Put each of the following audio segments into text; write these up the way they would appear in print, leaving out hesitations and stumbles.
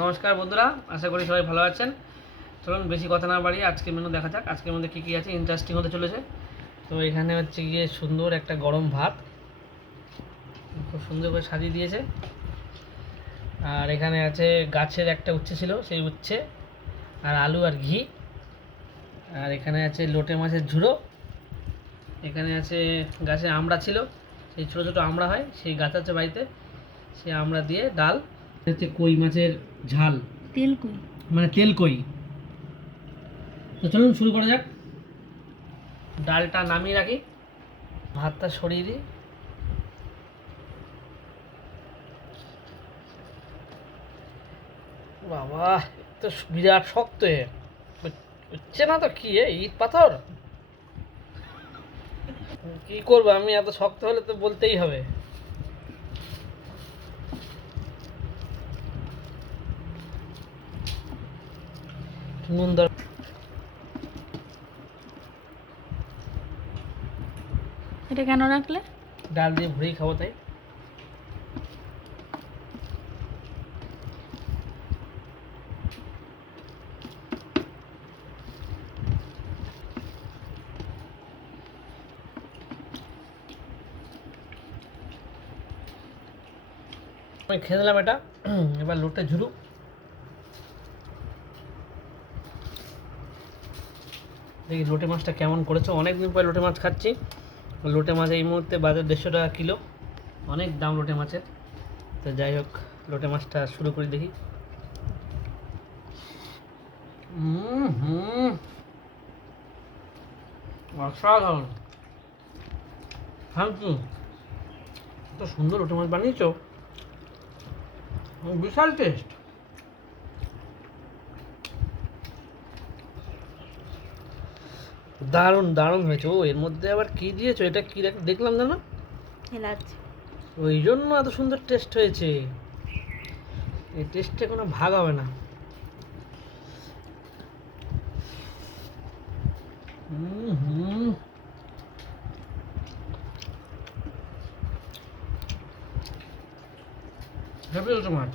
নমস্কার বন্ধুরা, আশা করি সবাই ভালো আছেন। চলুন বেশি কথা না বাড়িয়ে আজকে মেনু দেখা যাক। আজকের মধ্যে কী কী আছে, ইন্টারেস্টিং হতে চলেছে। তো এখানে হচ্ছে গিয়ে সুন্দর একটা গরম ভাত, খুব সুন্দর করে সাজিয়ে দিয়েছে। আর এখানে আছে গাছের একটা উচ্ছে ছিল, সেই উচ্ছে আর আলু আর ঘি। আর এখানে আছে লোটে মাছের ঝুড়ো। এখানে আছে গাছে আমড়া ছিল, সেই ছোটো ছোটো আমড়া হয়, সেই গাছ আছে বাড়িতে, সেই আমড়া দিয়ে ডাল। হচ্ছে কই মাছের ঝাল, তেল কই মানে তেল কই। তো চলুন শুরু করা যাক। ডালটা নামিয়ে রাখি, ভাতটা সরিয়ে দিই। বাবা, তো বিরাট শক্ত হচ্ছে না তো, কি ইট পাথর, কি করবো আমি? এত শক্ত হলে তো বলতেই হবে। নুন দর এটা কেন রাখলে? ডাল দিয়ে ভরেই খাবো তাই। আমি খেয়ে নিলাম এটা। এবার লোটে ঝুরু। দেখি লোটে মাছটা কেমন করেছে, অনেকদিন পরে লোটে মাছ খাচ্ছি। লোটে মাছ এই মুহূর্তে বাজার 150 টাকা কিলো, অনেক দাম লোটে মাছের। তো যাই হোক, লোটে মাছটা শুরু করি দেখি। হুম, অসাধারণ। থ্যাংক ইউ, এত সুন্দর লোটে মাছ বানিয়েছো, বিশাল টেস্ট। দারুণ দারুণ হয়েছে। ও, এর মধ্যে আবার কি দিয়েছো? এটা কি দেখলাম না, এলাচ। ওই জন্য এত সুন্দর টেস্ট হয়েছে। এই টেস্টে কোনো ভাগ হবে না। হুম, হেভি লোটে মাছ।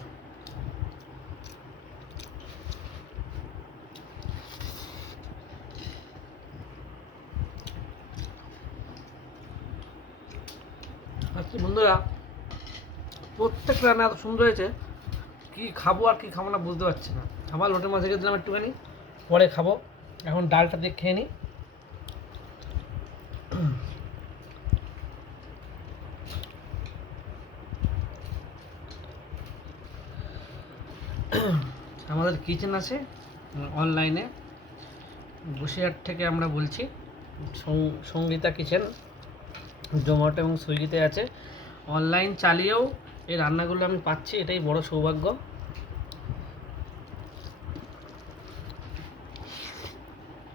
আচ্ছা বন্ধুরা, প্রত্যেক রান্না এত সুন্দর হয়েছে, কি খাবো আর কি খাবো না বুঝতে পারছি না। আবার লোটে মাছ রেখে দিলাম একটুখানি, পরে খাবো। এখন ডালটা দিয়ে খেয়ে নিই। আমাদের কিচেন আছে অনলাইনে, বসিরহাট থেকে আমরা বলছি। সঙ্গীতা কিচেন জোম্যাটো এবং সুইগিতে আছে। অনলাইন চালিয়েও এই রান্নাগুলো আমি পাচ্ছি, এটাই বড় সৌভাগ্য।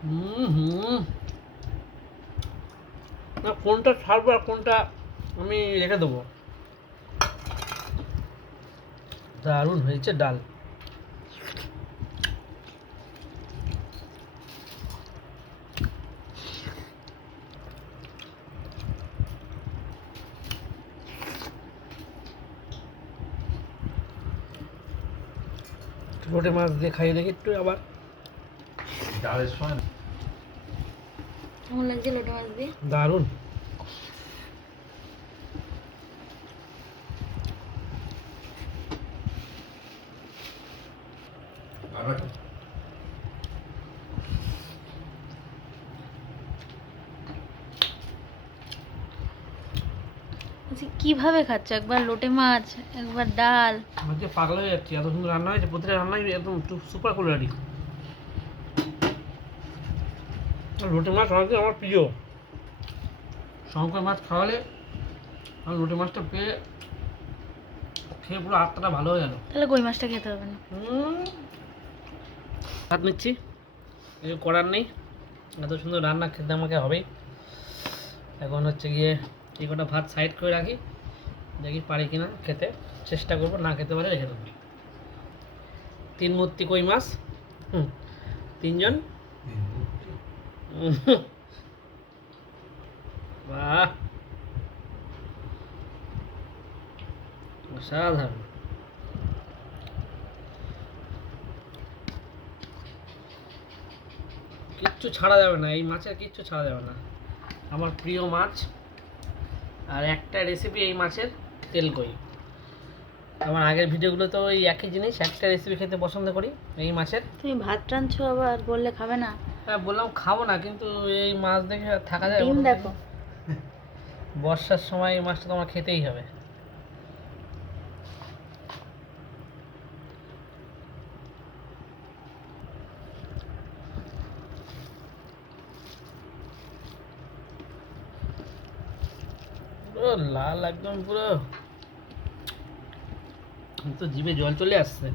হুম, না কোনটা ছাড়বো আর কোনটা আমি রেখে দেবো। দারুণ হয়েছে ডাল। লোটে মাছ দিয়ে খাইয়ে দেখি একটু আবার। ডালের সময় কেমন লাগছে লোটে মাছ দিয়ে? দারুণ। ভালো। আচ্ছা, কিভাবে খাচ্ছ? একবার লোটে মাছ, একবার ডাল। আজকে পাগল হয়ে যাচ্ছি, এত সুন্দর রান্না হয়েছে, প্রতিটা রান্নাই একদম সুপার কোয়ালিটি। লোটে মাছ অনেকদিন আমার প্রিয়। শঙ্কর মাছ খাওয়ালে আমার লোটে মাছটা পেয়ে খেয়ে পুরো আত্মাটা ভালো হয়ে গেল। তাহলে কই মাছটা খেতে হবে না? ভাত নিচ্ছি, কিছু করার নেই, এত সুন্দর রান্না খেতে আমাকে হবেই। এখন হচ্ছে গিয়ে এই কটা ভাত সাইড করে রাখি, দেখি পারি কিনা খেতে, চেষ্টা করবো, না খেতে পারে রেখে দেবো। 3 মূর্তি কই মাছ, 3 জন। বাহ, অসাধারণ। কিচ্ছু ছাড়া যাবে না, এই মাছের কিচ্ছু ছাড়া যাবে না। আমার প্রিয় মাছ, আর একটা রেসিপি এই মাছের, তেলকই। আমার আগের ভিডিওগুলোতে ওই একই জিনিস, একটা রেসিপি খেতে পছন্দ করি এই মাছের। তুমি ভাত রাঁধছো আবার বললে খাবে না? হ্যাঁ বললাম খাবো না, কিন্তু এই মাছ দেখে আর থাকা যায়? ডিম বলো দেখো। দেখি? বর্ষার সময় এই মাছটা তোমার খেতেই হবে। পুরো লাল একদম পুরো, আমার তো জিভে জল চলে আসছে।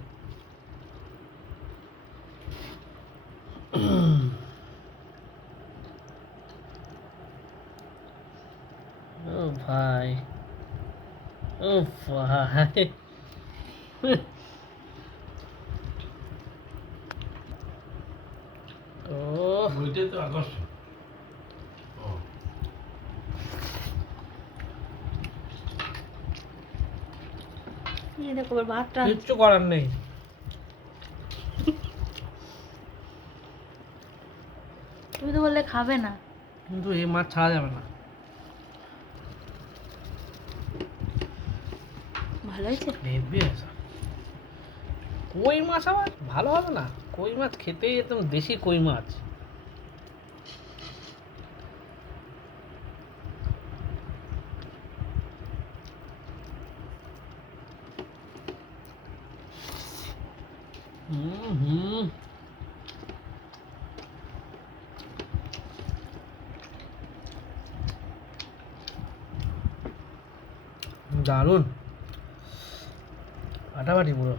ও ভাই, ও ভাই, ও ওইটাই তো আকর্ষণ। ও, এই দেখো আবার ভাত রাঁধ। কিচ্ছু করার নেই। তুমি তো বললে খাবে না। কিন্তু এই মাছ ছাড়া যাবে না। ভালো হয়েছে? হেব্বি আছে। কই মাছ আবার ভালো হবে না? কই মাছ খেতেই একদম দেশি কই মাছ। হুম হুম, দারুণ, ফাটাফাটি পুরো।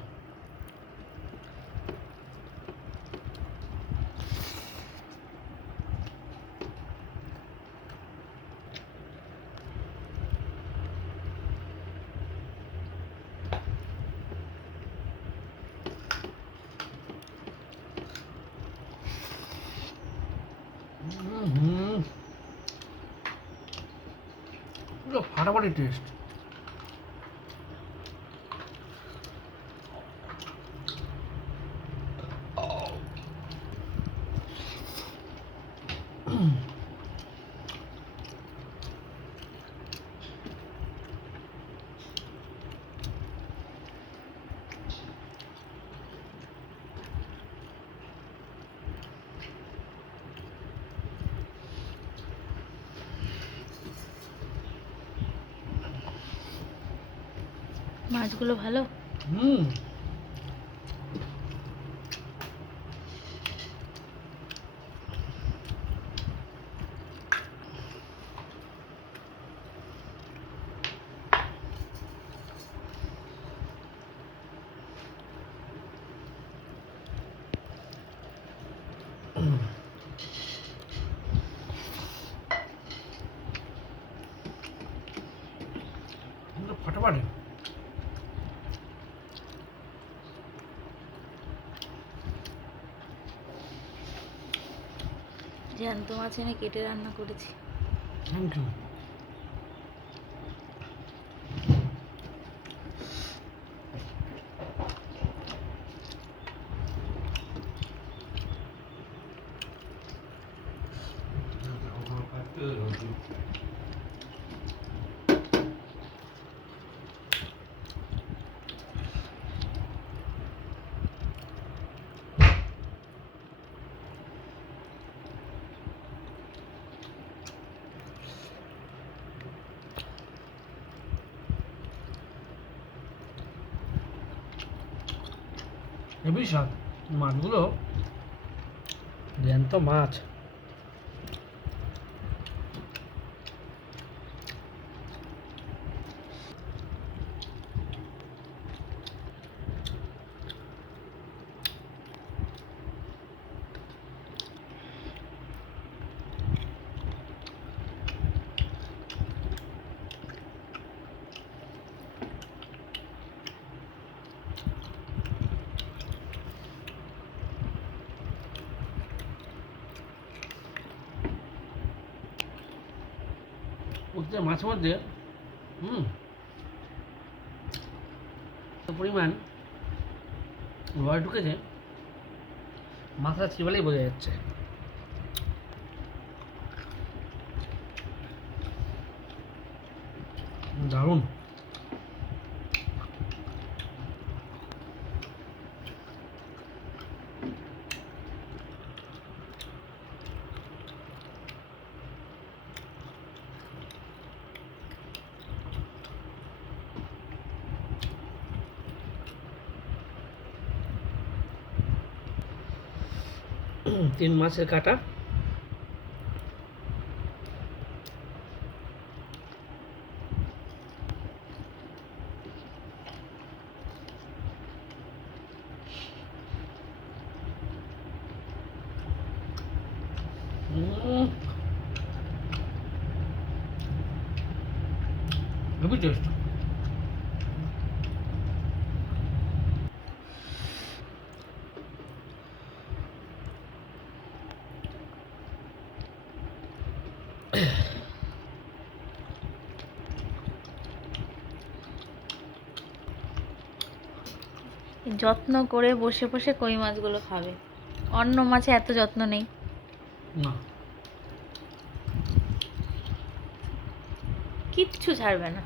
হুম হুম, পুরো ফাটাফাটি টেস্ট। মাছগুলো ভালো? হুম, পুরো ফাটাফাটি। জ্যান্ত মাছ এনে কেটে রান্না করেছি। Thank you. ওখানে থাকতে রোদ। হেবি স্বাদ মাছগুলো, জ্যান্ত মাছ। প্রত্যেক মাছের মধ্যে পরিমাণ রয় ঢুকেছে, মাছটা চিবালেই বোঝা যাচ্ছে। দারুণ। তিন মাছের কাটা। Heavy taste. যত্ন করে বসে বসে কই মাছগুলো খাবে, অন্য মাছে এত যত্ন নেই। না, কিচ্ছু ছাড়বে না।